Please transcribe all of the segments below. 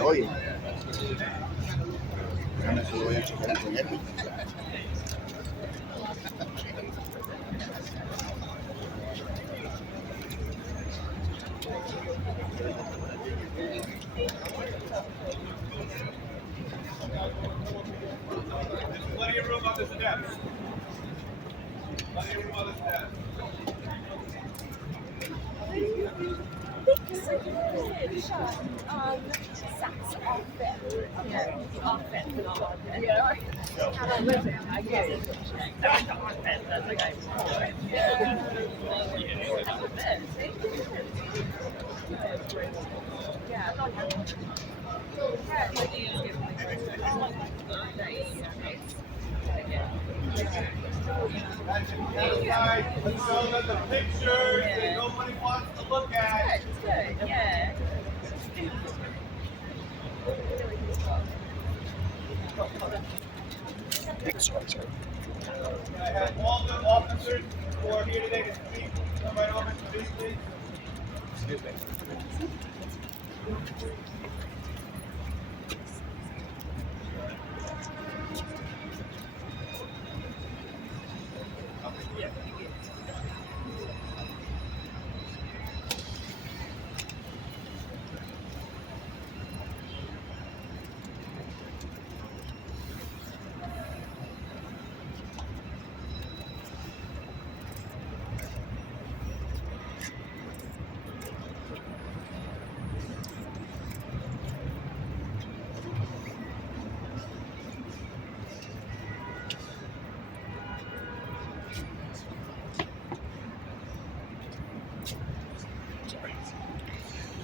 Oye, déjame que lo voy a checar con él. Plenty of room on the steps. Plenty of room on the steps. Sex offense. Yeah, the offense and all of that. Yeah. I get it. That's the offense. That's like I yeah. Guys, let's show them the pictures that nobody wants to look at. It's good, yeah. I have all the officers who are here today to speak. Come right over to me, please. Excuse me.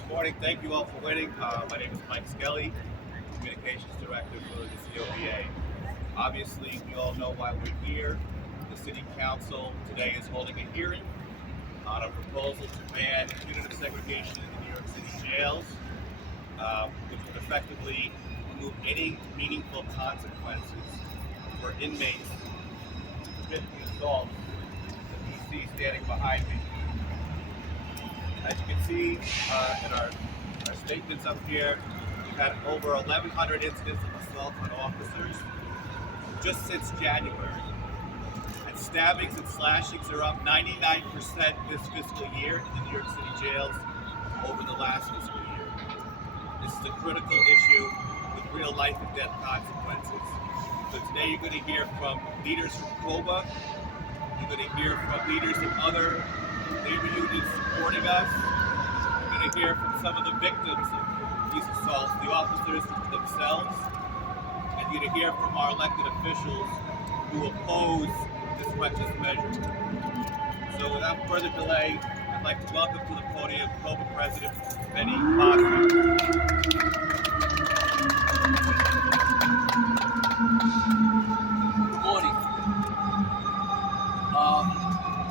Good morning. Thank you all for waiting. My name is Mike Skelly, Communications Director for the COBA. Obviously, we all know why we're here. The City Council today is holding a hearing on a proposal to ban punitive segregation in the New York City jails, which would effectively remove any meaningful consequences for inmates committing assault. The DC standing behind me. As you can see in our statements up here, we've had over 1,100 incidents of assault on officers just since January. And stabbings and slashings are up 99% this fiscal year in the New York City jails over the last fiscal year. This is a critical issue with real life and death consequences. So today you're going to hear from leaders from COBA, you're going to hear from leaders of other labor unions supporting us. We're going to hear from some of the victims of these assaults, the officers themselves, and you're going to hear from our elected officials who oppose this reckless measure. So without further delay, I'd like to welcome to the podium COBA President Benny Boston. Good morning.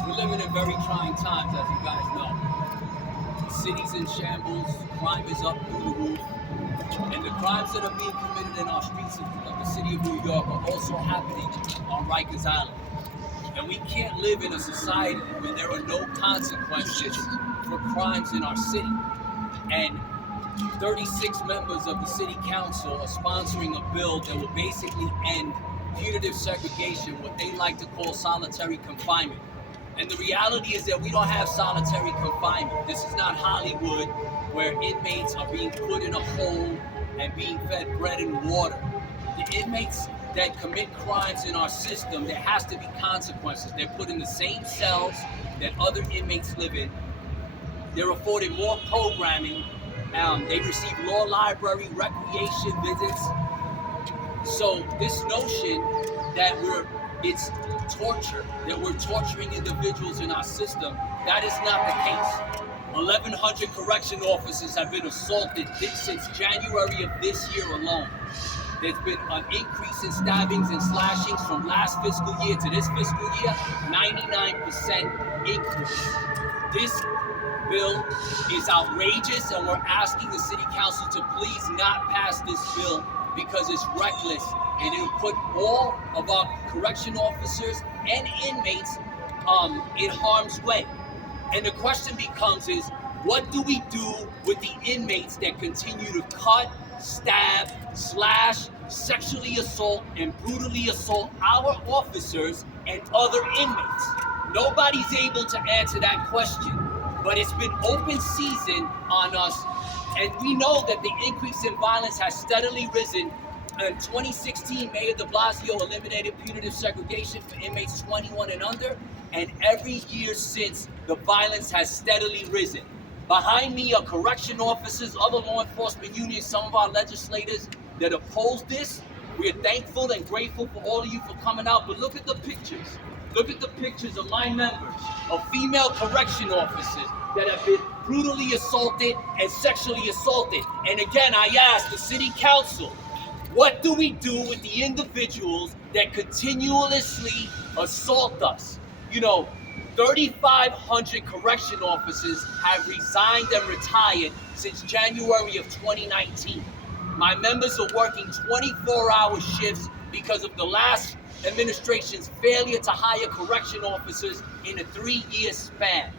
We're living in very trying times, as you guys know. The city's in shambles, crime is up through the roof, and the crimes that are being committed in our streets of the city of New York are also happening on Rikers Island. And we can't live in a society where there are no consequences for crimes in our city. And 36 members of the city council are sponsoring a bill that will basically end punitive segregation, what they like to call solitary confinement. And the reality is that we don't have solitary confinement. This is not Hollywood, where inmates are being put in a hole and being fed bread and water. The inmates that commit crimes in our system, there has to be consequences. They're put in the same cells that other inmates live in. They're afforded more programming. They receive law library, recreation visits. So this notion that it's torture, that we're torturing individuals in our system, that is not the case. 1,100 correction officers have been assaulted since January of this year alone. There's been an increase in stabbings and slashings from last fiscal year to this fiscal year, 99% increase. This bill is outrageous, and we're asking the city council to please not pass this bill because it's reckless, and it'll put all of our correction officers and inmates in harm's way. And the question becomes is, what do we do with the inmates that continue to cut, stab, slash, sexually assault, and brutally assault our officers and other inmates? Nobody's able to answer that question, but it's been open season on us, and we know that the increase in violence has steadily risen. In 2016, Mayor de Blasio eliminated punitive segregation for inmates 21 and under, and every year since, the violence has steadily risen. Behind me are correction officers, other law enforcement unions, some of our legislators that oppose this. We are thankful and grateful for all of you for coming out, but look at the pictures. Look at the pictures of my members, of female correction officers that have been brutally assaulted and sexually assaulted. And again, I ask the city council, what do we do with the individuals that continuously assault us? 3,500 correction officers have resigned and retired since January of 2019. My members are working 24-hour shifts because of the last administration's failure to hire correction officers in a 3-year span.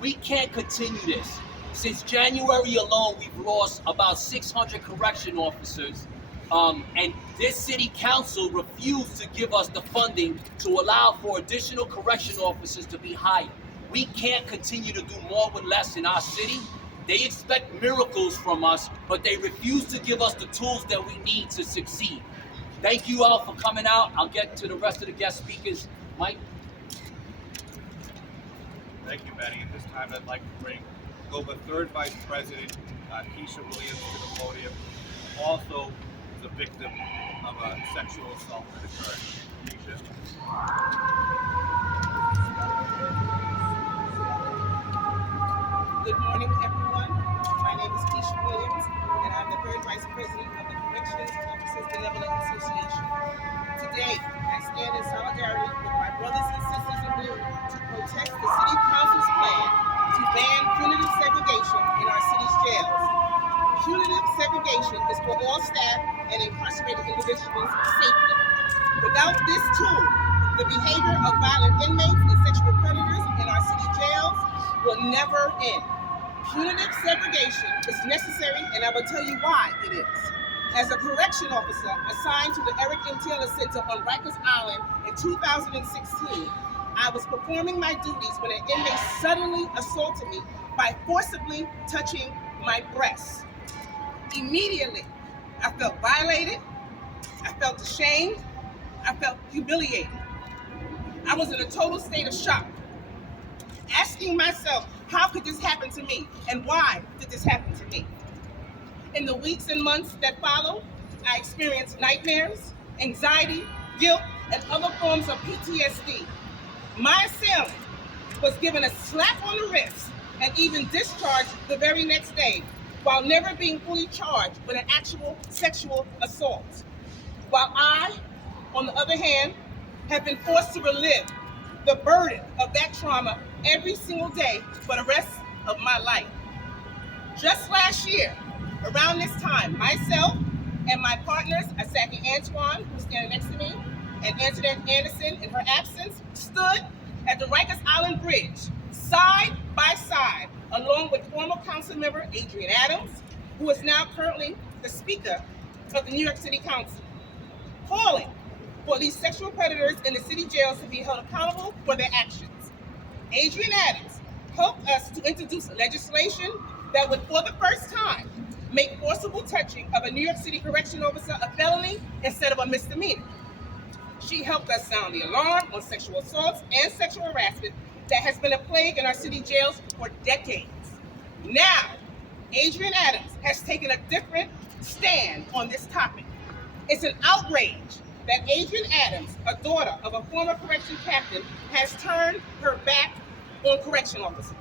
We can't continue this. Since January alone, we've lost about 600 correction officers. And this city council refused to give us the funding to allow for additional correction officers to be hired. We can't continue to do more with less in our city. They expect miracles from us, but they refuse to give us the tools that we need to succeed. Thank you all for coming out. I'll get to the rest of the guest speakers. Mike? Thank you, Benny. At this time, I'd like to bring GOBA Third Vice President Keisha Williams to the podium, also the victim of a sexual assault that occurred. Keisha. Good morning, everyone. My name is Keisha Williams, and I'm the third vice president of the Corrections Officers Benevolent Association. Today, I stand in solidarity with my brothers and sisters in blue to protest the City Council's plan to ban punitive segregation in our city's jails. Punitive segregation is for all staff and incarcerated individuals' safety. Without this tool, the behavior of violent inmates and sexual predators in our city jails will never end. Punitive segregation is necessary, and I will tell you why it is. As a correction officer assigned to the Eric M. Taylor Center on Rikers Island in 2016, I was performing my duties when an inmate suddenly assaulted me by forcibly touching my breasts. Immediately, I felt violated, I felt ashamed, I felt humiliated. I was in a total state of shock, asking myself, how could this happen to me? And why did this happen to me? In the weeks and months that followed, I experienced nightmares, anxiety, guilt, and other forms of PTSD. My assailant was given a slap on the wrist and even discharged the very next day, while never being fully charged with an actual sexual assault. While I, on the other hand, have been forced to relive the burden of that trauma every single day for the rest of my life. Just last year, around this time, myself and my partners, Asaki Antoine, who's standing next to me, and Antoinette Anderson, in her absence, stood at the Rikers Island Bridge, side by side, along with former council member Adrian Adams, who is now currently the Speaker of the New York City Council, calling for these sexual predators in the city jails to be held accountable for their actions. Adrian Adams helped us to introduce legislation that would, for the first time, make forcible touching of a New York City correction officer a felony instead of a misdemeanor. She helped us sound the alarm on sexual assaults and sexual harassment that has been a plague in our city jails for decades. Now, Adrian Adams has taken a different stand on this topic. It's an outrage that Adrian Adams, a daughter of a former correction captain, has turned her back on correction officers.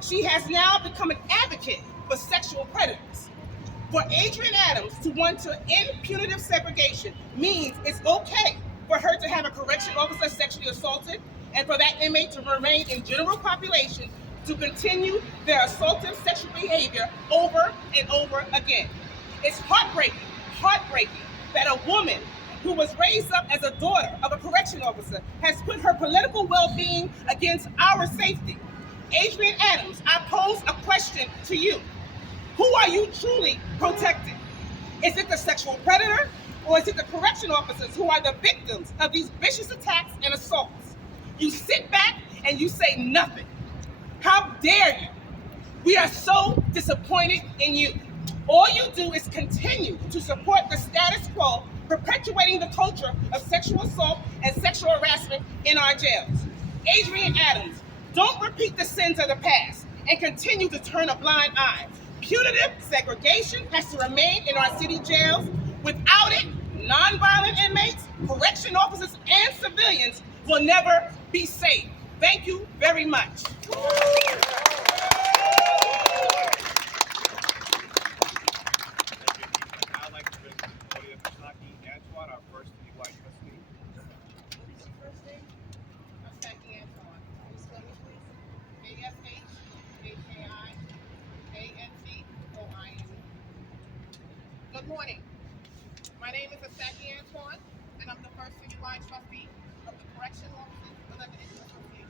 She has now become an advocate for sexual predators. For Adrian Adams to want to end punitive segregation means it's okay for her to have a correction officer sexually assaulted and for that inmate to remain in general population to continue their assaultive sexual behavior over and over again. It's heartbreaking that a woman who was raised up as a daughter of a correction officer has put her political well-being against our safety. Adrian Adams, I pose a question to you. Who are you truly protecting? Is it the sexual predator, or is it the correction officers who are the victims of these vicious attacks and assaults? You sit back and you say nothing. How dare you? We are so disappointed in you. All you do is continue to support the status quo, perpetuating the culture of sexual assault and sexual harassment in our jails. Adrian Adams, don't repeat the sins of the past and continue to turn a blind eye. Punitive segregation has to remain in our city jails. Without it, nonviolent inmates, correction officers, and civilians will never be safe. Thank you very much. I'd like to bring to the podium Saki Antoine, our first citywide trustee. Saki Antoine. Spell me, please. A-S-H-A-K-I-A-N-T-O-I-N-E. Good morning. My name is Saki Antoine, and I'm the first citywide trustee of the Correction Officers 11 Association.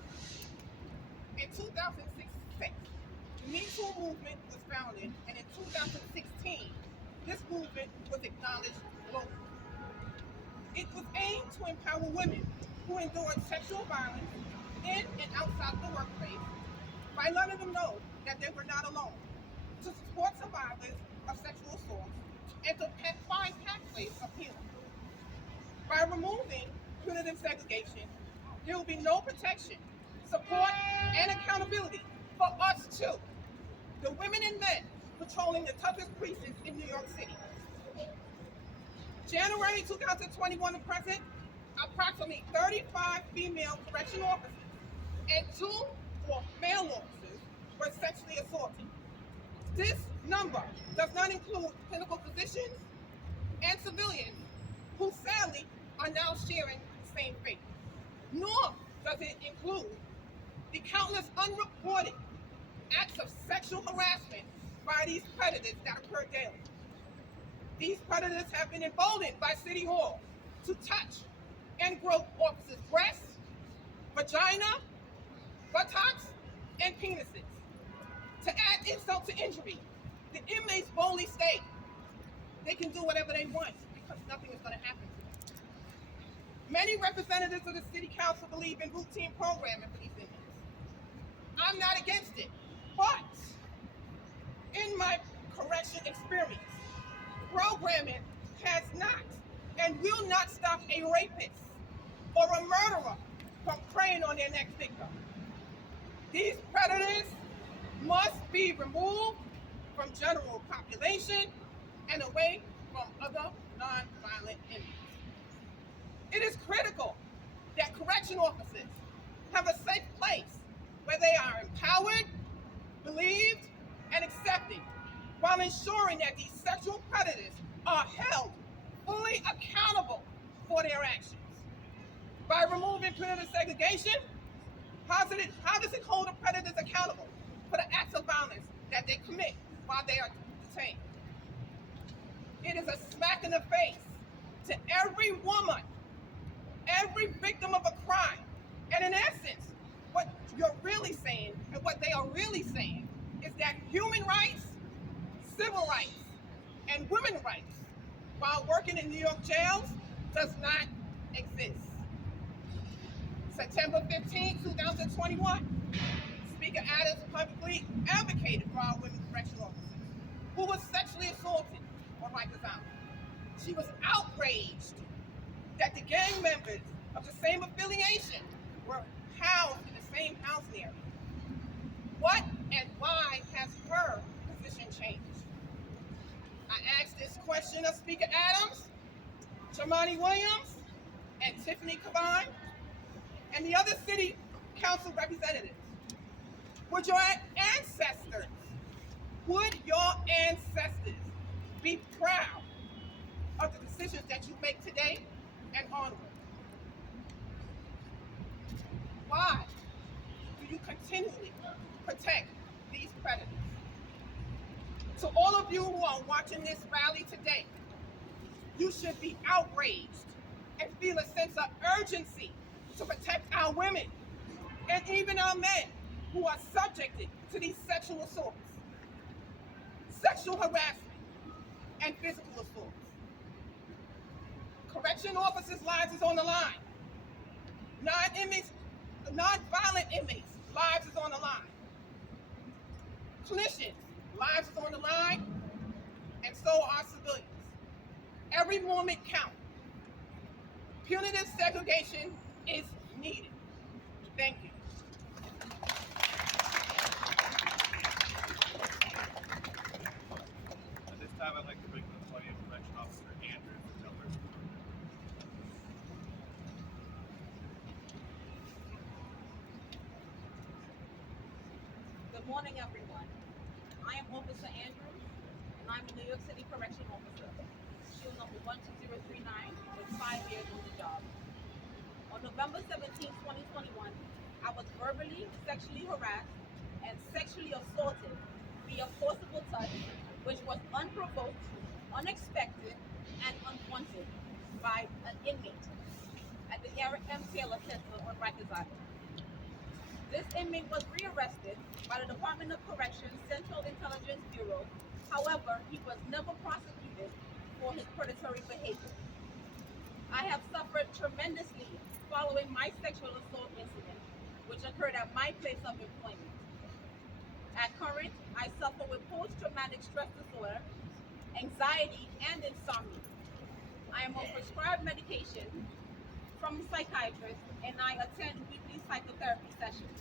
In 2006, the Me Too movement was founded, and in 2016, this movement was acknowledged globally. It was aimed to empower women who endured sexual violence in and outside the workplace by letting them know that they were not alone, to support survivors of sexual assault, and to find pathways of healing. By removing punitive segregation, there will be no protection, support, and accountability for us too, the women and men patrolling the toughest precincts in New York City. January 2021 to present, approximately 35 female correction officers and 2 male officers were sexually assaulted. This number does not include clinical physicians and civilians who sadly are now sharing the same fate, nor does it include the countless unreported acts of sexual harassment by these predators that occur daily. These predators have been emboldened by City Hall to touch and grope officers' breasts, vagina, buttocks, and penises. To add insult to injury, the inmates boldly state they can do whatever they want because nothing is going to happen to them. Many representatives of the City Council believe in routine programming for these inmates. I'm not against it, but in my correction experience, programming has not and will not stop a rapist or a murderer from preying on their next victim. These predators must be removed from general population and away from other non-violent inmates. It is critical that correction officers have a safe place where they are empowered, believed, and accepted, while ensuring that these sexual predators are held fully accountable for their actions. By removing punitive segregation, how does it hold the predators accountable for the acts of violence that they commit while they are detained? It is a smack in the face to every woman, every victim of a crime. And in essence, what you're really saying and what they are really saying is that human rights, civil rights, and women's rights, while working in New York jails, does not exist. September 15, 2021, Speaker Adams publicly advocated for our women correctional officers who was sexually assaulted on Rikers Island. She was outraged that the gang members of the same affiliation were housed in the same housing area. What and why has her position changed? I asked this question of Speaker Adams, Jamani Williams, and Tiffany Caban, and the other city council representatives. Would your ancestors be proud of the decisions that you make today and onward? Why do you continually protect these predators? To all of you who are watching this rally today, you should be outraged and feel a sense of urgency to protect our women and even our men who are subjected to these sexual assaults, sexual harassment, and physical assaults. Correction officers' lives is on the line. Non-violent inmates' lives is on the line. Clinicians' lives is on the line, and so are civilians. Every moment counts. Punitive segregation is needed. Thank you. At this time, I'd like to bring the Punitive Correction Officer Andrew to tell her story. Good morning, everyone. I am Officer Andrews, and I'm a New York City Correction Officer, shield number 12039, with 5 years on the job. On November 17, 2021, I was verbally, sexually harassed, and sexually assaulted via forcible touch, which was unprovoked, unexpected, and unwanted by an inmate at the Eric M. Taylor Center on Rikers Island. This inmate was rearrested by the Department of Corrections Central Intelligence Bureau. However, he was never prosecuted for his predatory behavior. I have suffered tremendously following my sexual assault incident, which occurred at my place of employment. At current, I suffer with post-traumatic stress disorder, anxiety, and insomnia. I am on prescribed medication from a psychiatrist, and I attend weekly psychotherapy sessions.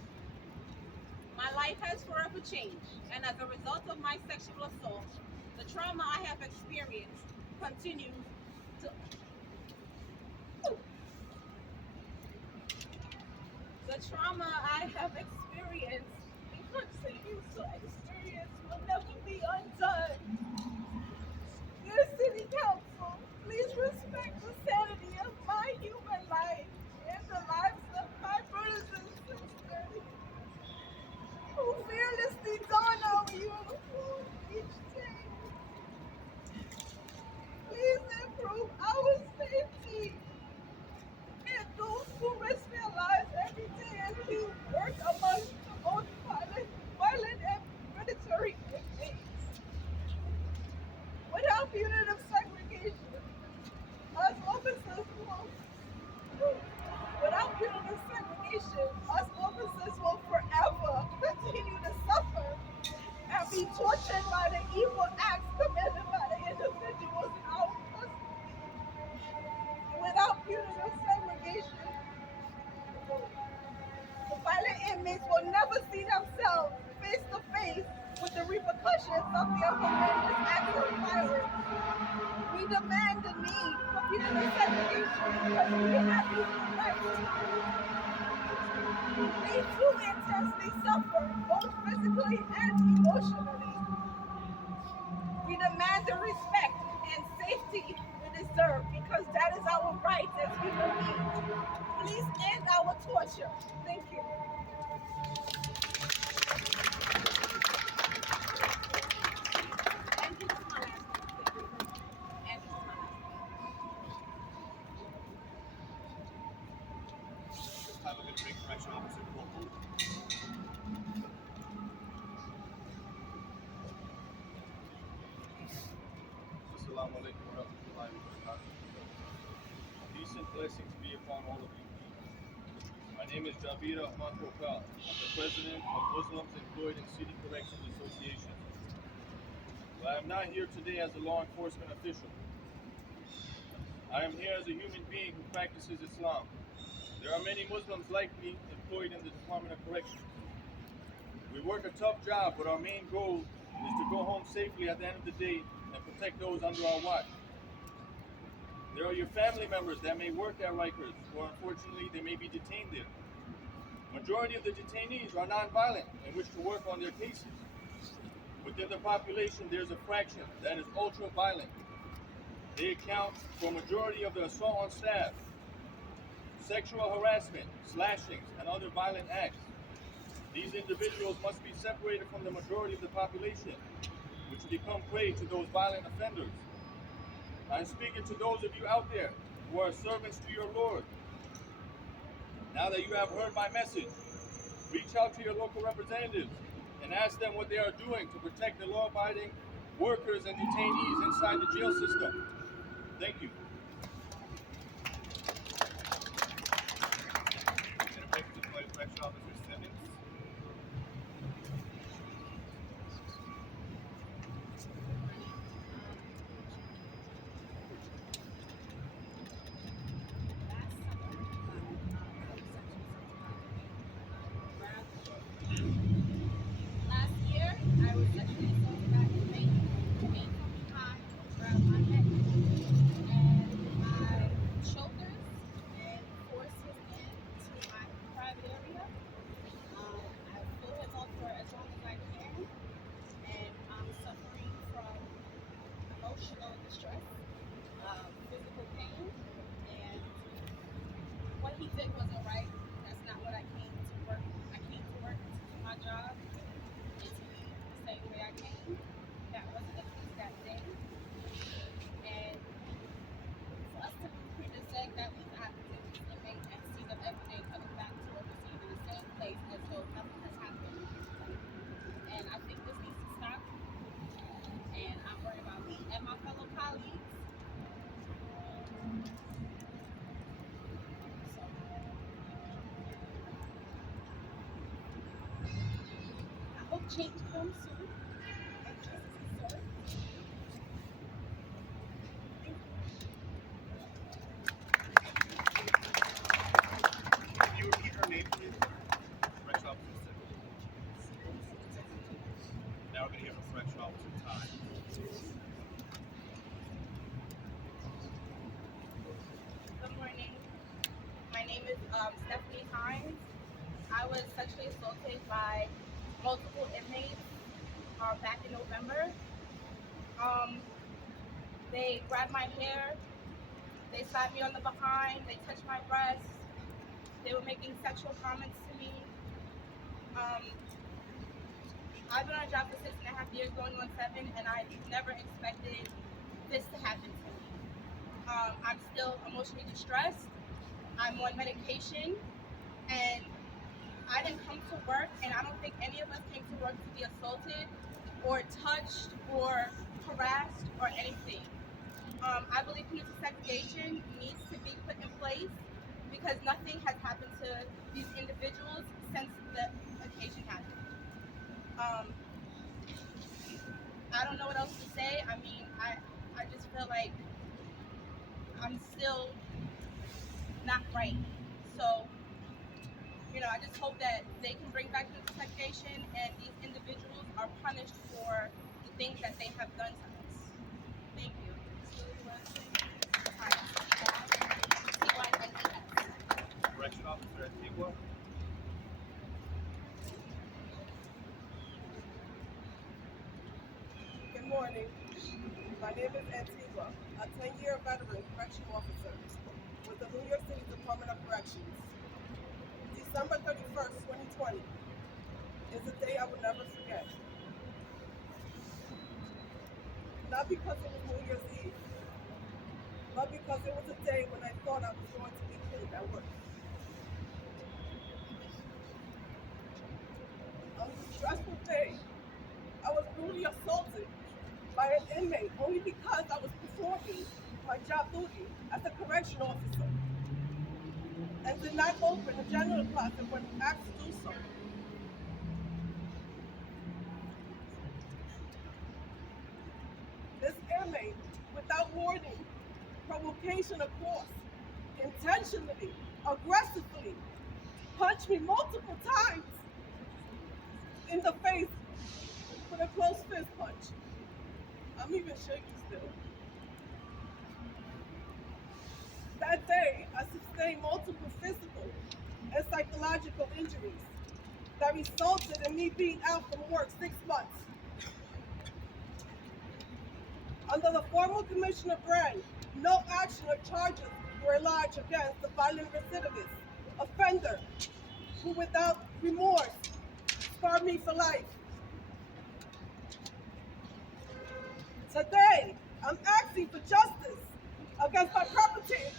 My life has forever changed, and as a result of my sexual assault, the trauma I have experienced continues to will never be undone. Dear City Council, please respect the sanity of my human life and the lives of my brothers and sisters who fearlessly don our uniform each day. Please improve our safety and those who risk their lives every day as we work amongst the most violent and predatory inmates. Without punitive segregation, us officers will forever continue to suffer and be tortured by the evil acts committed by the individuals in our custody. Without punitive segregation, the violent inmates will never see themselves face to face with the repercussions of their horrendous acts of violence. We demand the need for punitive segregation because we have equal rights. They too intensely suffer, both physically and emotionally. We demand the respect and safety we deserve because that is our right as human beings. Please end our torture. Thank you. And this is my last name. And this is my last name. This time, I'm going to bring Correction Officer Corporal. Assalamu alaikum wa rahmatullahi wa barakatuh. Peace and blessings be upon all of you. My name is Jabir Ahmad Kokal. I'm the president of Muslims Employed in City Corrections Association. But I am not here today as a law enforcement official. I am here as a human being who practices Islam. There are many Muslims like me employed in the Department of Corrections. We work a tough job, but our main goal is to go home safely at the end of the day and protect those under our watch. There are your family members that may work at Rikers, or unfortunately they may be detained there. Majority of the detainees are non-violent and wish to work on their cases. Within the population, there's a fraction that is ultra-violent. They account for a majority of the assault on staff, sexual harassment, slashings, and other violent acts. These individuals must be separated from the majority of the population, which become prey to those violent offenders. I'm speaking to those of you out there who are servants to your Lord. Now that you have heard my message, Reach out to your local representatives and ask them what they are doing to protect the law-abiding workers and detainees inside the jail system. Thank you. Interface Employee Correctional Officer Simmons. Last year, I was sexually assaulted by an inmate who came from behind, grabbed my neck and my shoulders and forced his hand to my private area. I pulled him up for as long as I can, and I'm suffering from emotional distress, physical pain, and what he did wasn't right. That's not what I came to work. I came to work to do my job and to leave the same way I came. That wasn't the case that day. And for us to be Punitive Seg, that means I have to deal with this inmate and see them every day coming back to work receiving in the same place as though nothing has happened. And I think this needs to stop. And I'm worried about me and my fellow colleagues. So, I hope change comes soon. And justice is served. Can you repeat her name, please? Correctional Officer Simmons. Now we're going to hear from Correctional Officer Time. Good morning. My name is Stephanie Hines. I was sexually assaulted by multiple inmates back in November. They grabbed my hair, they slapped me on the behind, they touched my breasts, they were making sexual comments to me. I've been on a job for 6.5 years, going on 7, and I never expected this to happen to me. I'm still emotionally distressed. I'm on medication, and I didn't come to work, and I don't think any of us came to work to be assaulted or touched or harassed or anything. I believe punitive segregation needs to be put in place because nothing has happened to these individuals since the occasion happened. I don't know what else to say. I mean, I just feel like I'm still not right. So, I just hope that they can bring back punitive segregation and these individuals are punished for the things that they have done to us. Thank you. Correctional Officer Antigua. Good morning. My name is Antigua, a 10-year veteran correctional officer with the New York City Department of Corrections. December 31st, 2020 is a day I will never forget. Not because it was New Year's Eve, but because it was a day when I thought I was going to be killed at work. On this stressful day, I was brutally assaulted by an inmate only because I was performing my job duty as a correctional officer and did not open the general closet when asked to do so. This inmate, without warning, provocation of course, intentionally, aggressively, punched me multiple times in the face with a closed fist punch. I'm even shaking still. That day, I sustained multiple physical and psychological injuries that resulted in me being out from work 6 months. Under the former Commissioner Brand, no action or charges were lodged against the violent recidivist offender who without remorse scarred me for life. Today, I'm asking for justice against my perpetrator.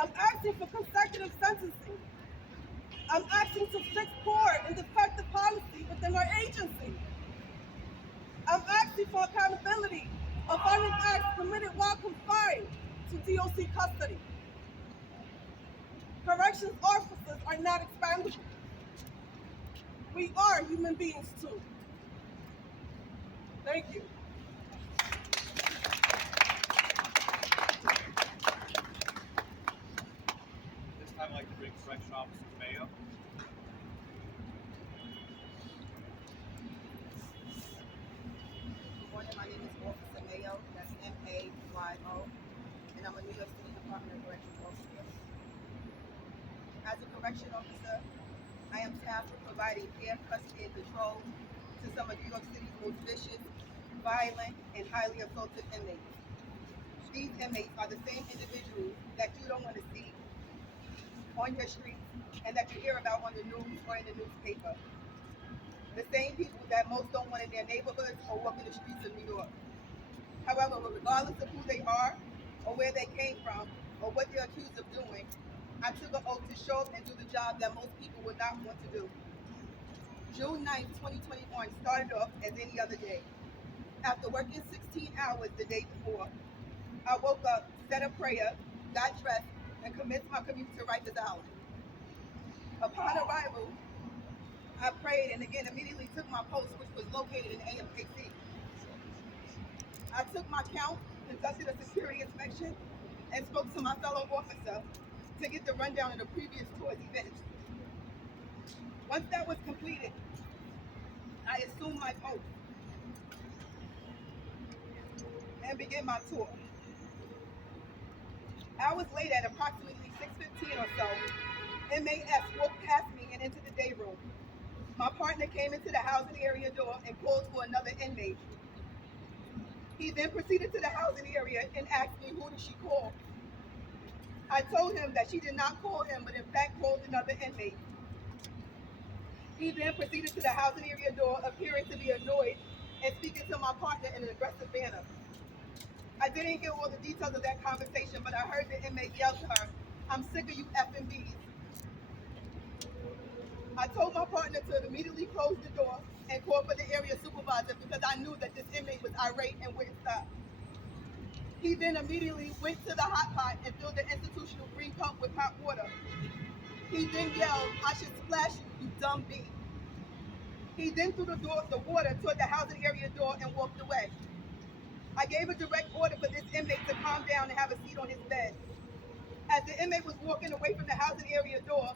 I'm asking for consecutive sentencing I'm asking to support and effective policy within our agency. I'm asking for accountability of violent acts committed while confined to DOC custody. Corrections officers are not expendable. We are human beings too. Thank you. This time I'd like to bring Correction Officer Mayo. Good morning, my name is Officer Mayo, that's M-A-Y-O, and I'm a New York City Department of Corrections officer. As a correction officer, I am tasked with providing care, custody, and control to some of New York City's most vicious, violent, and highly assaultive inmates. These inmates are the same individuals that you don't want to see on your streets and that you hear about on the news or in the newspaper. The same people that most don't want in their neighborhoods or walking the streets of New York. However, regardless of who they are, or where they came from, or what they're accused of doing, I took an oath to show up and do the job that most people would not want to do. June 9th, 2021 started off as any other day. After working 16 hours the day before, I woke up, said a prayer, got dressed, and commenced my commute to Rikers Island. Upon arrival, I prayed and again immediately took my post, which was located in AMKC. I took my count, conducted a security inspection, and spoke to my fellow officer to get the rundown of the previous tour's events. Once that was completed, I assumed my post and began my tour. Hours later, at approximately 6:15 or so, inmate S walked past me and into the day room. My partner came into the housing area door and called for another inmate. He then proceeded to the housing area and asked me who did she call. I told him that she did not call him, but in fact called another inmate. He then proceeded to the housing area door, appearing to be annoyed and speaking to my partner in an aggressive manner. I didn't hear all the details of that conversation, but I heard the inmate yell to her, "I'm sick of you effing bees." I told my partner to immediately close the door and call for the area supervisor because I knew that this inmate was irate and wouldn't stop. He then immediately went to the hot pot and filled the institutional green cup with hot water. He then yelled, "I should splash you, you dumb bee." He then threw the water toward the housing area door and walked away. I gave a direct order for this inmate to calm down and have a seat on his bed. As the inmate was walking away from the housing area door,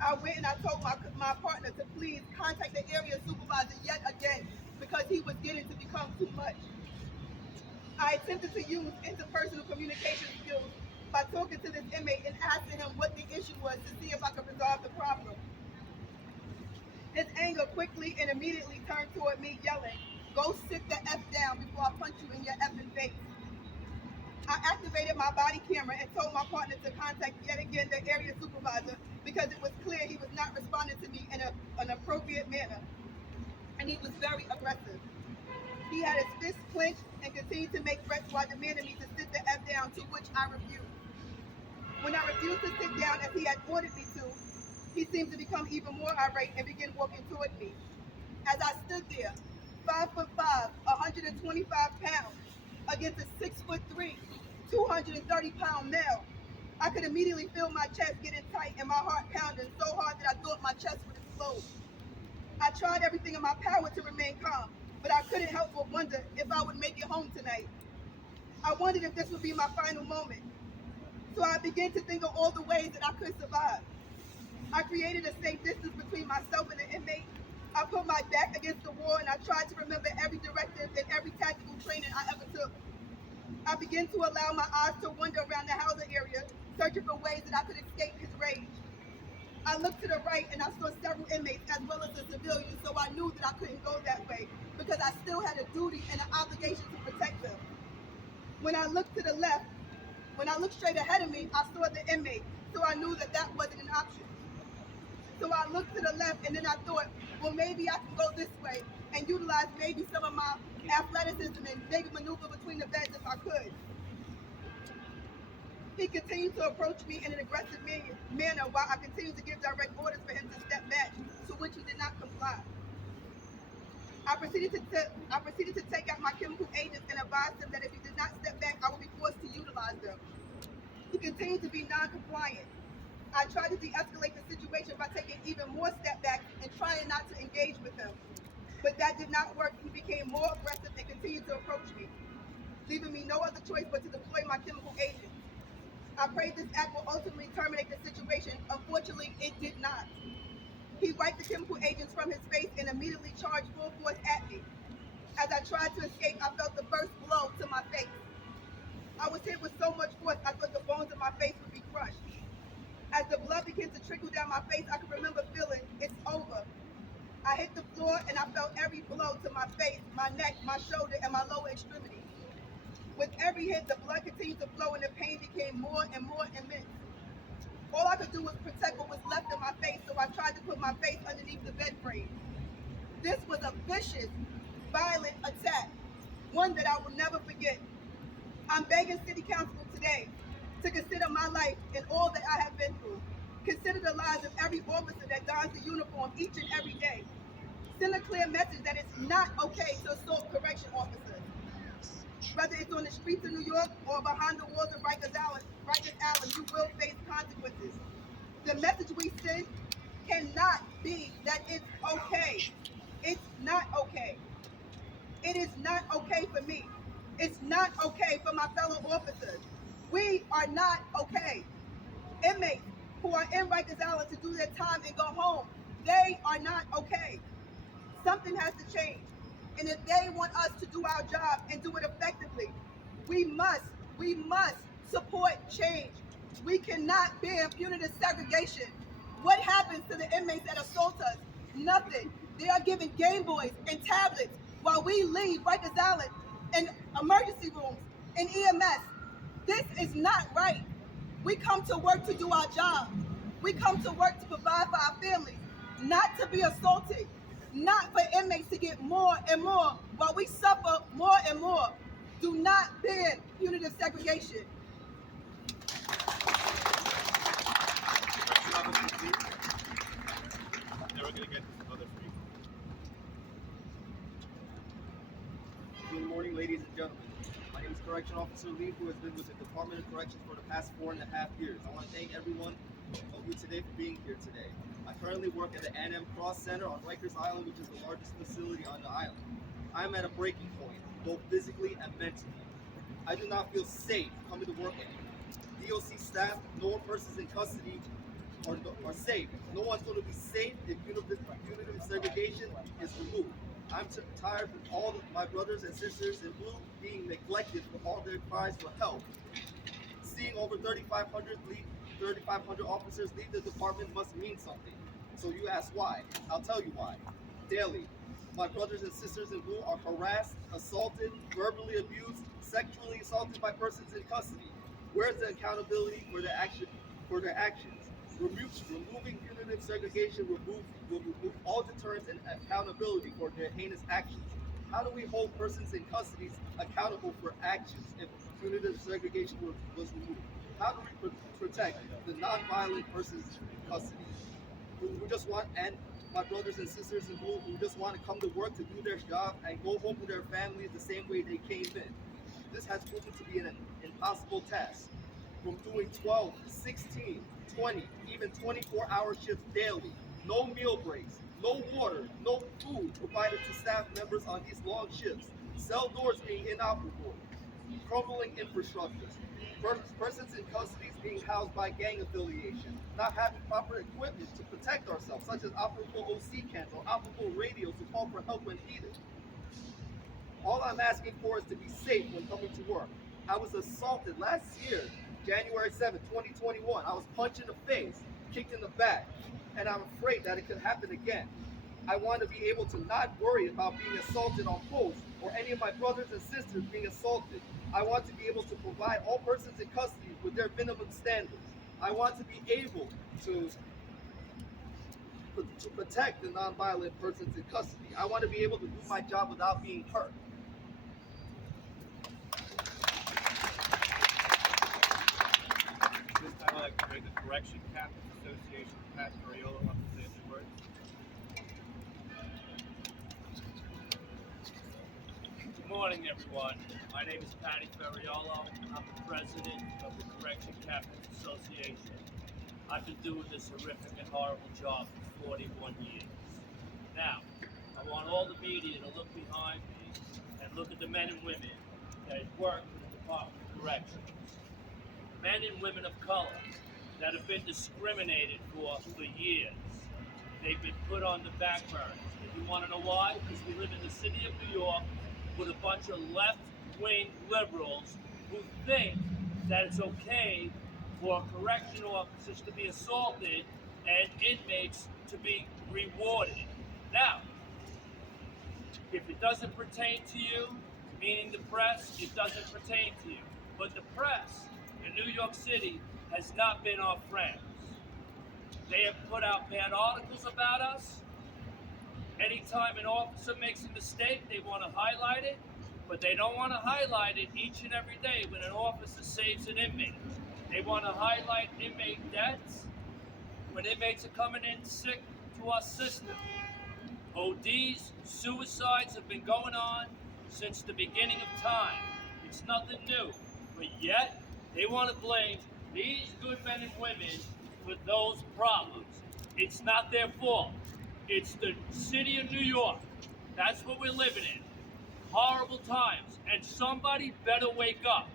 I went and I told my partner to please contact the area supervisor yet again because he was getting to become too much. I attempted to use interpersonal communication skills by talking to this inmate and asking him what the issue was to see if I could resolve the problem. His anger quickly and immediately turned toward me, yelling, "Go sit the F down before I punch you in your effing face." I activated my body camera and told my partner to contact yet again the area supervisor because it was clear he was not responding to me in an appropriate manner, and he was very aggressive. He had his fists clenched and continued to make threats while demanding me to sit the F down, to which I refused. When I refused to sit down as he had ordered me to, he seemed to become even more irate and began walking toward me. As I stood there, 5'5", 125 pounds, against a 6'3", 230-pound male, I could immediately feel my chest getting tight and my heart pounding so hard that I thought my chest would explode. I tried everything in my power to remain calm, but I couldn't help but wonder if I would make it home tonight. I wondered if this would be my final moment. So I began to think of all the ways that I could survive. I created a safe distance between myself and the inmate. I put my back against the wall and I tried to remember every directive and every tactical training I ever took. I began to allow my eyes to wander around the housing area, searching for ways that I could escape his rage. I looked to the right and I saw several inmates as well as a civilian, so I knew that I couldn't go that way because I still had a duty and an obligation to protect them. When I looked to the left, when I looked straight ahead of me, I saw the inmate, so I knew that that wasn't an option. So I looked to the left and then I thought, well, maybe I can go this way and utilize maybe some of my athleticism and maybe maneuver between the beds if I could. He continued to approach me in an aggressive manner while I continued to give direct orders for him to step back, to which he did not comply. I proceeded to take out my chemical agents and advised him that if he did not step back, I would be forced to utilize them. He continued to be non-compliant. I tried to de-escalate the situation by taking even more step backs and trying not to engage with him. But that did not work. He became more aggressive and continued to approach me, leaving me no other choice but to deploy my chemical agents. I prayed this act will ultimately terminate the situation. Unfortunately, it did not. He wiped the chemical agents from his face and immediately charged full force at me. As I tried to escape, I felt the first blow to my face. I was hit with so much force, I thought the bones of my face would be crushed. As the blood began to trickle down my face, I could remember feeling, it's over. I hit the floor and I felt every blow to my face, my neck, my shoulder, and my lower extremity. With every hit, the blood continued to flow and the pain became more and more immense. All I could do was protect what was left of my face, so I tried to put my face underneath the bed frame. This was a vicious, violent attack, one that I will never forget. I'm begging City Council today to consider my life and all that I have been through. Consider the lives of every officer that dons the uniform each and every day. Send a clear message that it's not okay to assault correction officers. Whether it's on the streets of New York or behind the walls of Rikers Island, you will face consequences. The message we send cannot be that it's okay. It's not okay. It is not okay for me. It's not okay for my fellow officers. We are not okay. Inmates who are in Rikers Island to do their time and go home, they are not okay. Something has to change. And if they want us to do our job and do it effectively, we must support change. We cannot ban punitive segregation. What happens to the inmates that assault us? Nothing. They are given Game Boys and tablets while we leave Rikers Island in emergency rooms and EMS. This is not right. We come to work to do our job. We come to work to provide for our families, not to be assaulted, not for inmates to get more and more while we suffer more and more. Do not ban punitive segregation. Then we're going to get to some other speakers. Good morning, ladies and gentlemen. My name is Correction Officer Lee, who has been with the Department of Corrections for the past 4.5 years. I want to thank everyone of you today for being here today. I currently work at the Annam Cross Center on Rikers Island, which is the largest facility on the island. I am at a breaking point, both physically and mentally. I do not feel safe coming to work anymore. DOC staff, no persons in custody are safe. No one's going to be safe if punitive segregation is removed. I'm tired of all of my brothers and sisters in blue being neglected for all their cries for help. Seeing over 3,500 officers leave the department must mean something. So you ask why? I'll tell you why. Daily, my brothers and sisters in blue are harassed, assaulted, verbally abused, sexually assaulted by persons in custody. Where's the accountability for their actions? Removing punitive segregation will remove all deterrence and accountability for their heinous actions. How do we hold persons in custody accountable for actions if punitive segregation was removed? How do we protect the non-violent persons in custody? Who just want, and my brothers and sisters in blue, who just want to come to work to do their job and go home to their families the same way they came in. This has proven to be an impossible task. From doing 12, 16, 20, even 24-hour shifts daily, no meal breaks, no water, no food provided to staff members on these long shifts, cell doors being inoperable, crumbling infrastructures, persons in custody being housed by gang affiliation, not having proper equipment to protect ourselves, such as operable OC cans or operable radios to call for help when needed. All I'm asking for is to be safe when coming to work. I was assaulted last year, January 7, 2021. I was punched in the face, kicked in the back, and I'm afraid that it could happen again. I want to be able to not worry about being assaulted on post or any of my brothers and sisters being assaulted. I want to be able to provide all persons in custody with their minimum standards. I want to be able to protect the nonviolent persons in custody. I want to be able to do my job without being hurt. Correction Captains Association, Pat Ferriola, wants to say a few words. Good morning, everyone. My name is Patty Ferriola. I'm the president of the Correction Captains Association. I've been doing this horrific and horrible job for 41 years. Now, I want all the media to look behind me and look at the men and women that work for the Department of Corrections. Men and women of color that have been discriminated for years. They've been put on the back burner. If you want to know why? Because we live in the city of New York with a bunch of left-wing liberals who think that it's okay for correctional officers to be assaulted and inmates to be rewarded. Now, if it doesn't pertain to you, meaning the press, it doesn't pertain to you. But the press in New York City has not been our friends. They have put out bad articles about us. Anytime an officer makes a mistake, they want to highlight it, but they don't want to highlight it each and every day when an officer saves an inmate. They want to highlight inmate deaths when inmates are coming in sick to our system. ODs, suicides have been going on since the beginning of time. It's nothing new, but yet they want to blame these good men and women for those problems. It's not their fault. It's the city of New York. That's what we're living in. Horrible times, and somebody better wake up.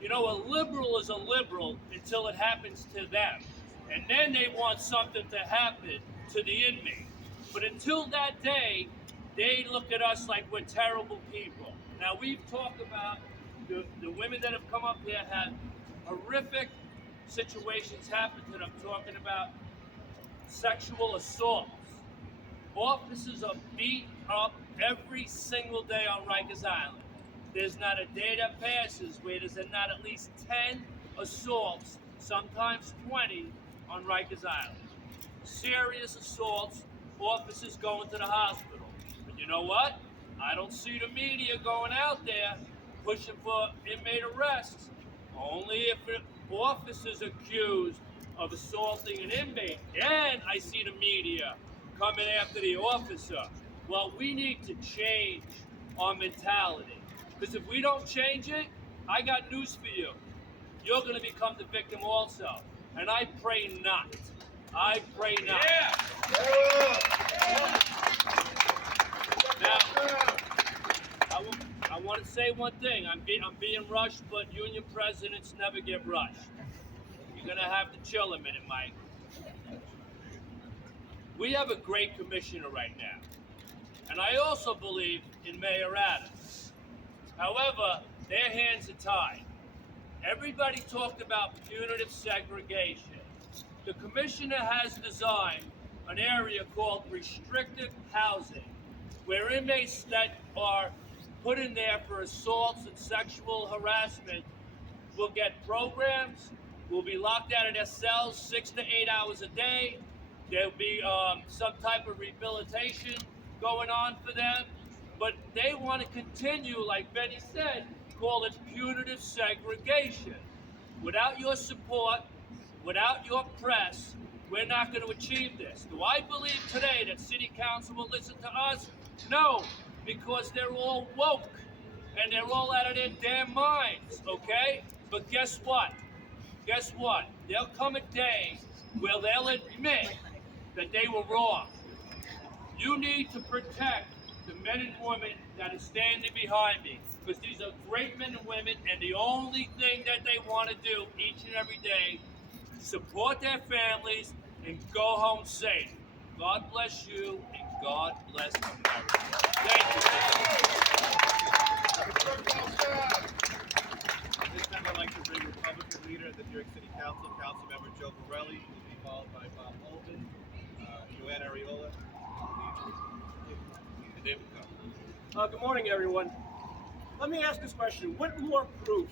You know, a liberal is a liberal until it happens to them. And then they want something to happen to the inmate. But until that day, they look at us like we're terrible people. Now, we've talked about the women that have come up here had horrific situations happen to them, talking about sexual assaults. Officers are beat up every single day on Rikers Island. There's not a day that passes where there's not at least 10 assaults, sometimes 20, on Rikers Island. Serious assaults, officers going to the hospital. But you know what? I don't see the media going out there pushing for inmate arrests. Only if an officer's accused of assaulting an inmate. Then I see the media coming after the officer. Well, we need to change our mentality. Because if we don't change it, I got news for you. You're going to become the victim also. And I pray not. I pray not. Yeah. Now, I want to say one thing. I'm being rushed, but union presidents never get rushed. You're going to have to chill a minute, Mike. We have a great commissioner right now. And I also believe in Mayor Adams. However, their hands are tied. Everybody talked about punitive segregation. The commissioner has designed an area called restrictive housing, where inmates that are put in there for assaults and sexual harassment will get programs, will be locked out of their cells 6 to 8 hours a day. There'll be some type of rehabilitation going on for them. But they want to continue, like Benny said, call it punitive segregation. Without your support, without your press, we're not going to achieve this. Do I believe today that City Council will listen to us? No, because they're all woke and they're all out of their damn minds, okay? But guess what? Guess what? There'll come a day where they'll admit that they were wrong. You need to protect the men and women that are standing behind me, because these are great men and women, and the only thing that they want to do each and every day is support their families and go home safe. God bless you, and God bless America. Thank At this time, I'd like to bring Republican leader of the New York City Council, Councilmember Joe Borelli, who will be followed by Bob Holden, Joanne Ariola, and David Coe. Good morning, everyone. Let me ask this question. What more proof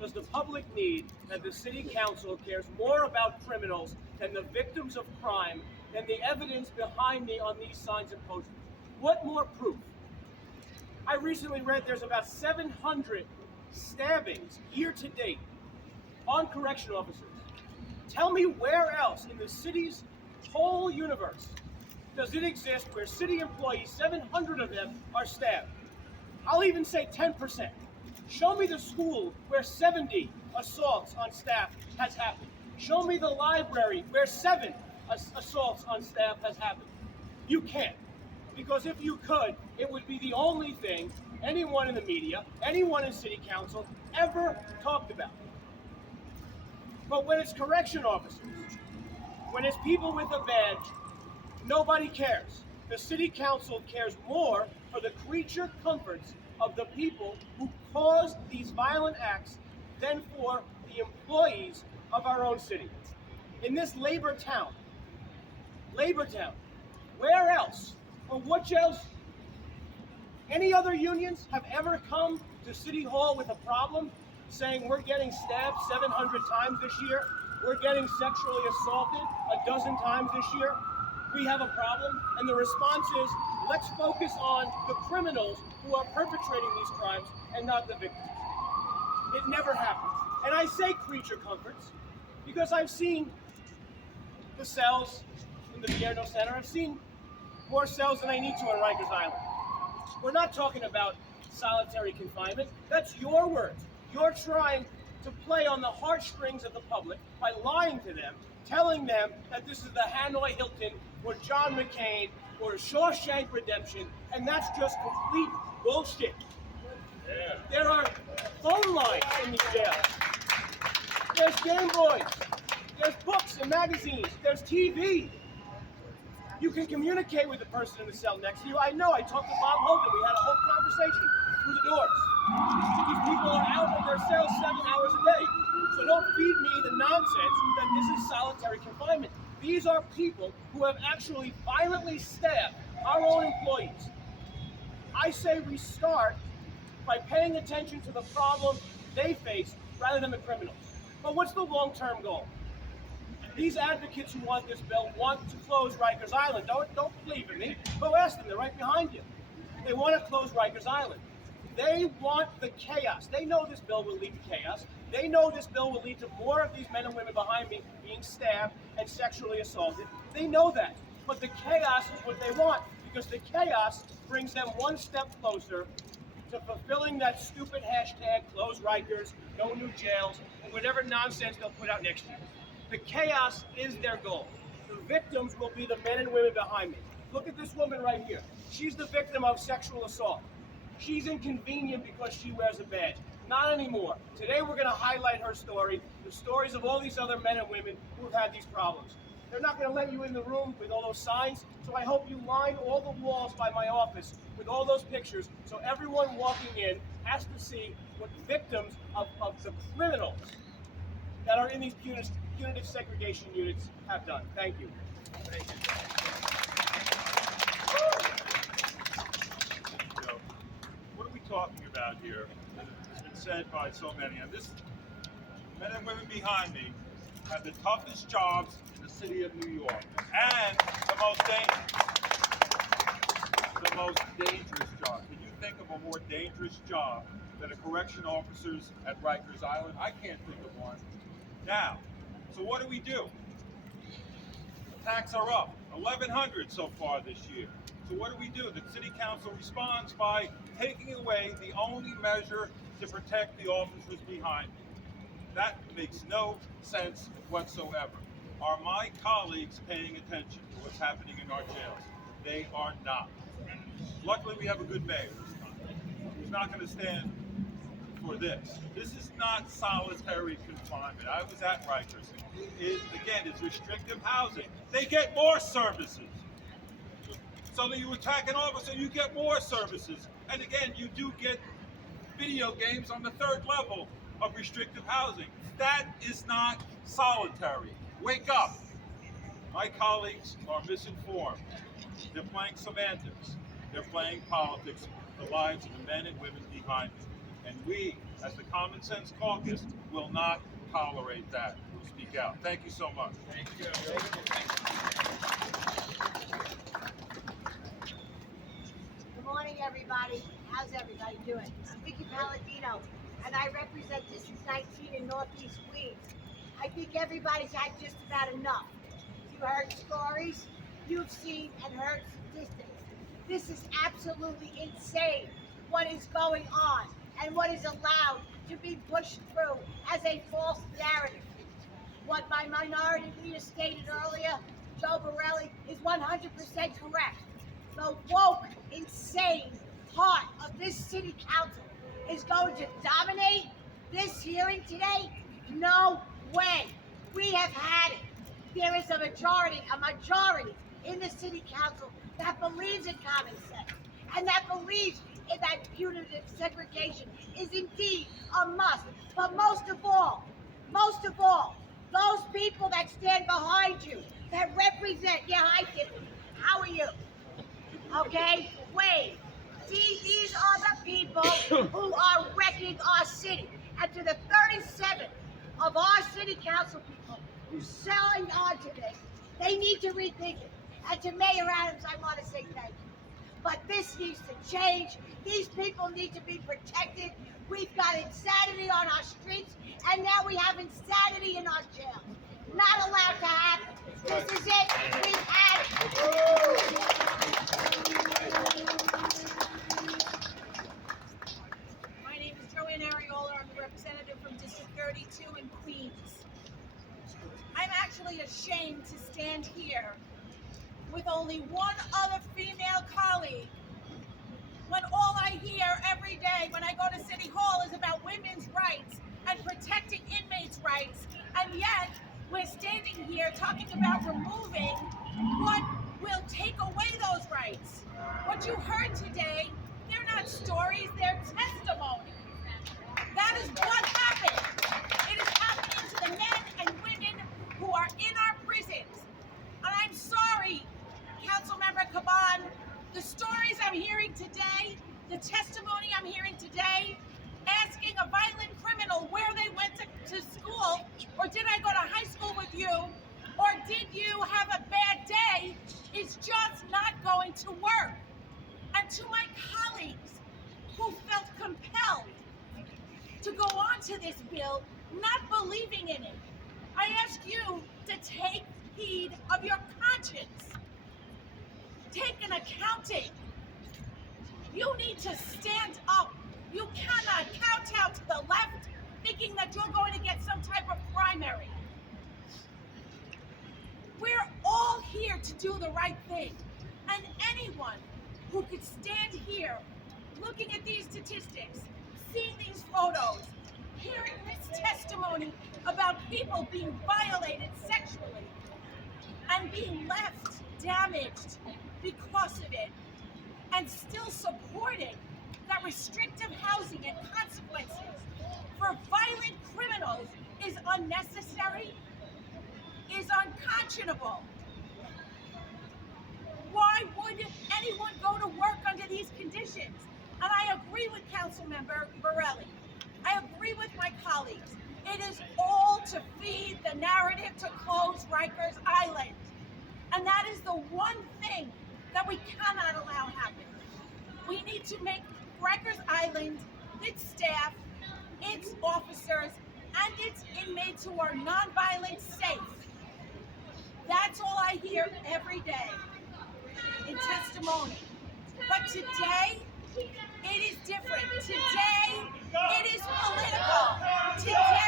does the public need that the City Council cares more about criminals than the victims of crime than the evidence behind me on these signs and posters? What more proof? I recently read there's about 700 stabbings year to date on correction officers. Tell me where else in the city's whole universe does it exist where city employees, 700 of them, are stabbed? I'll even say 10%. Show me the school where 70 assaults on staff has happened. Show me the library where 7 assaults on staff has happened. You can't. Because if you could, it would be the only thing anyone in the media, anyone in city council ever talked about. But when it's correction officers, when it's people with a badge, nobody cares. The city council cares more for the creature comforts of the people who caused these violent acts than for the employees of our own city. In this labor town, where else or what else? Any other unions have ever come to City Hall with a problem saying we're getting stabbed 700 times this year, we're getting sexually assaulted a dozen times this year, we have a problem? And the response is, let's focus on the criminals who are perpetrating these crimes and not the victims. It never happens. And I say creature comforts because I've seen the cells in the Vierno Center. I've seen more cells than I need to on Rikers Island. We're not talking about solitary confinement. That's your words. You're trying to play on the heartstrings of the public by lying to them, telling them that this is the Hanoi Hilton or John McCain or Shawshank Redemption, and that's just complete bullshit. Yeah. There are phone lines in these jails. There's Game Boys. There's books and magazines. There's TV. You can communicate with the person in the cell next to you. I know, I talked to Bob Hogan. We had a whole conversation through the doors. These people are out of their cells 7 hours a day. So don't feed me the nonsense that this is solitary confinement. These are people who have actually violently stabbed our own employees. I say we start by paying attention to the problem they face rather than the criminals. But what's the long-term goal? These advocates who want this bill want to close Rikers Island. Don't believe in me. Go ask them. They're right behind you. They want to close Rikers Island. They want the chaos. They know this bill will lead to chaos. They know this bill will lead to more of these men and women behind me being stabbed and sexually assaulted. They know that. But the chaos is what they want because the chaos brings them one step closer to fulfilling that stupid hashtag, close Rikers, no new jails, and whatever nonsense they'll put out next year. The chaos is their goal. The victims will be the men and women behind me. Look at this woman right here. She's the victim of sexual assault. She's inconvenient because she wears a badge. Not anymore. Today we're going to highlight her story, the stories of all these other men and women who have had these problems. They're not going to let you in the room with all those signs, so I hope you line all the walls by my office with all those pictures so everyone walking in has to see what victims of the criminals that are in these punitive segregation units have done. Thank you. Thank you. So, what are we talking about here? It's been said by so many. And this men and women behind me have the toughest jobs in the city of New York and the most dangerous job. Can you think of a more dangerous job than a correction officers at Rikers Island? I can't think of one. Now, so what do? Attacks are up, 1,100 so far this year. So what do? The city council responds by taking away the only measure to protect the officers behind me. That makes no sense whatsoever. Are my colleagues paying attention to what's happening in our jails? They are not. Luckily, we have a good mayor this time. He's not going to stand for this. This is not solitary confinement. I was at Rikers. Again, it's restrictive housing. They get more services. So that you attack an officer, you get more services. And again, you do get video games on the 3rd level of restrictive housing. That is not solitary. Wake up. My colleagues are misinformed. They're playing semantics. They're playing politics with the lives of the men and women behind me. And we, as the Common Sense Caucus, will not tolerate that. We'll speak out. Thank you so much. Thank you. Good morning, everybody. How's everybody doing? I'm Vicky Palladino, and I represent District 19 in Northeast Queens. I think everybody's had just about enough. You heard stories, you've seen and heard statistics. This is absolutely insane what is going on and what is allowed to be pushed through as a false narrative. What my minority leader stated earlier, Joe Borelli, is 100% correct. The woke, insane part of this city council is going to dominate this hearing today? No way. We have had it. There is a majority in the city council that believes in common sense and that believes in that punitive segregation is indeed a must. But most of all, those people that stand behind you, that represent, yeah, hi Tiffany, how are you? Okay, wait. See, these are the people who are wrecking our city. And to the 37 of our city council people who signed on to this, they need to rethink it. And to Mayor Adams, I want to say thank you. But this needs to change. These people need to be protected. We've got insanity on our streets, and now we have insanity in our jails. Not allowed to happen. This is it. We've had it. My name is Joanne Ariola. I'm the representative from District 32 in Queens. I'm actually ashamed to stand here with only one other female colleague when all I hear every day when I go to City Hall is about women's rights and protecting inmates' rights, and yet we're standing here talking about removing what will take away those rights. What you heard today, they're not stories, they're testimony. That is what happened. It is happening to the men and women who are in our prisons. And I'm sorry, Councilmember Caban, the stories I'm hearing today, the testimony I'm hearing today, asking a violent criminal where they went to school, or did I go to high school with you, or did you have a bad day, is just not going to work. And to my colleagues who felt compelled to go on to this bill, not believing in it, I ask you to take heed of your conscience. Take an accounting. You need to stand up. You cannot kowtow to the left thinking that you're going to get some type of primary. We're all here to do the right thing. And anyone who could stand here looking at these statistics, seeing these photos, hearing this testimony about people being violated sexually and being left damaged because of it, and still supporting that restrictive housing and consequences for violent criminals is unnecessary, is unconscionable. Why would anyone go to work under these conditions? And I agree with Councilmember Borelli. I agree with my colleagues. It is all to feed the narrative to close Rikers Island. And that is the one thing that we cannot allow happen. We need to make Rikers Island, its staff, its officers, and its inmates who are nonviolent safe. That's all I hear every day in testimony. But today, it is different. Today, it is political. Today,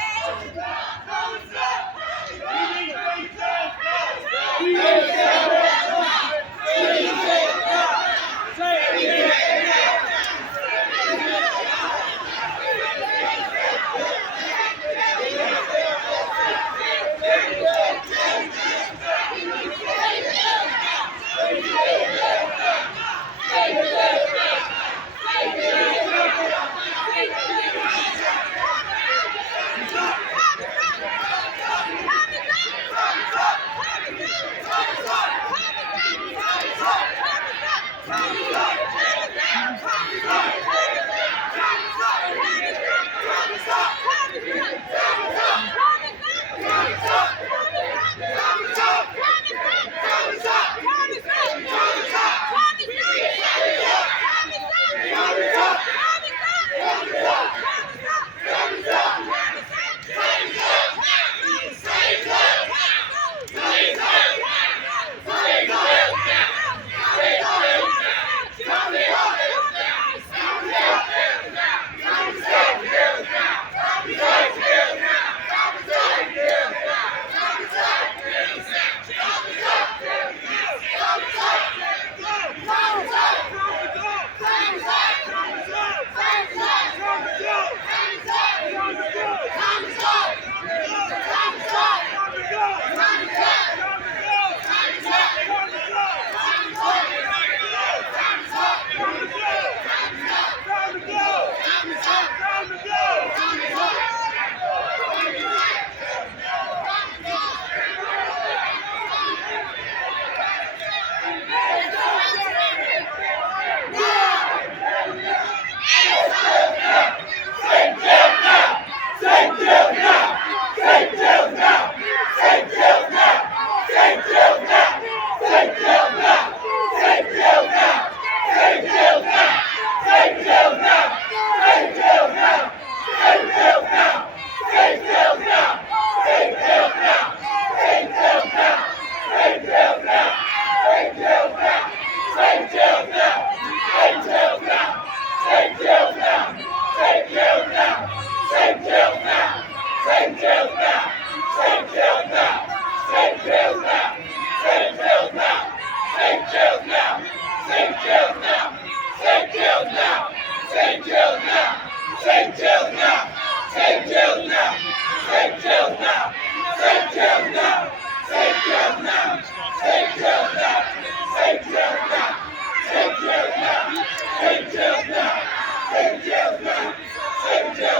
We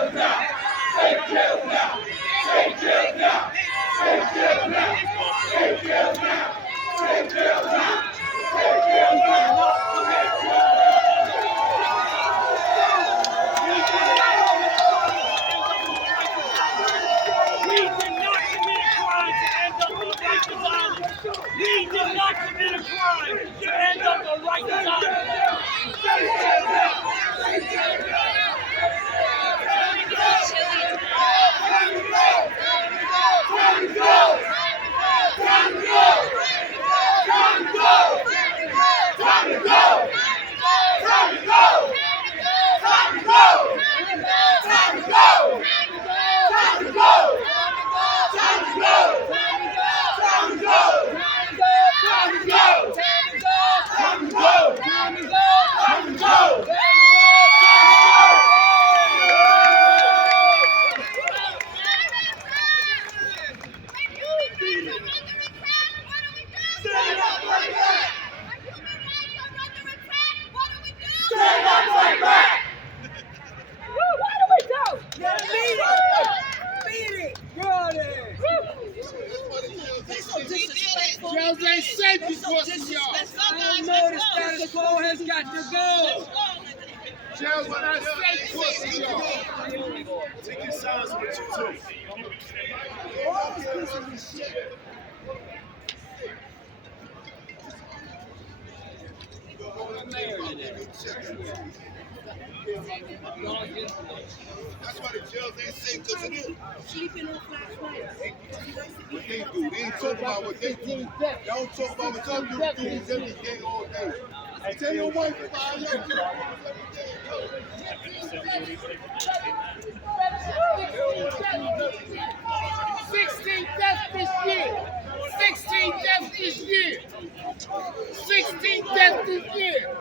did not commit a crime to end up the righteous island. Jails ain't safe because of y'all. I know the status quo has got to go. Jails are not safe because of y'all. Take your silence with you too. That's why the jails ain't safe because of you. Sleeping on flashlights. What they do, they ain't talking about what they do. They don't talk about what y'all do every day, all day. Tell your wife about your every day. 16 deaths this year. 16 deaths this year. 16 deaths this year.